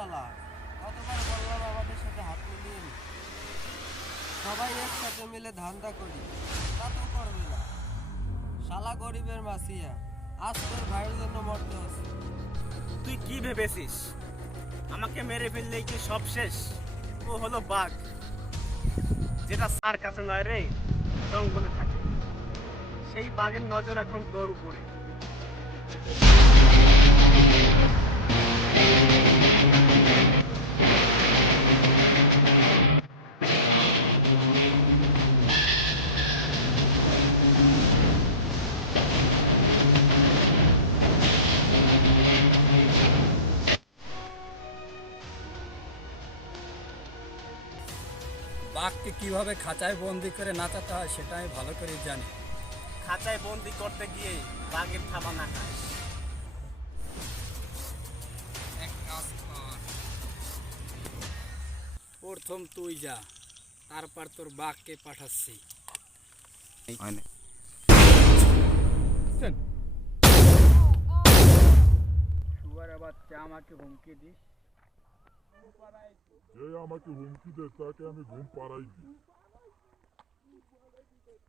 শালা, কতবার বললাম আমাদের সাথে হাত মিলিয়ে নি। সবাই একসাথে মিলে ধান্দা করি, তা তো করবে না। শালা গরিবের মাসিয়া, আজ তোর ভাইয়ের জন্য মরতে হচ্ছে। তুই কি ভেবেছিস আমাকে মেরে ফেললেই কি সব শেষ? ও হলো বাঘ, যেটা সার কাছে নয় রে, জঙ্গলে থাকে। সেই বাঘের নজর এখন তোর উপরে। বাঘকে কিভাবে খাঁচায় বন্দি করে নাচাতে হয় সেটা আমি ভালো করে জানি। খাঁচায় বন্দি করতে গিয়ে বাঘের থাবা না খাস। এক কাজ কর, প্রথম তুই যা, তারপর তোর বাঘকে পাঠাচ্ছি। শুয়ার বাচ্চা, আমাকে হুমকি দিস? যে আমাকে হুমকি দেয় তাকে আমি ঘুম পাড়াই দিই।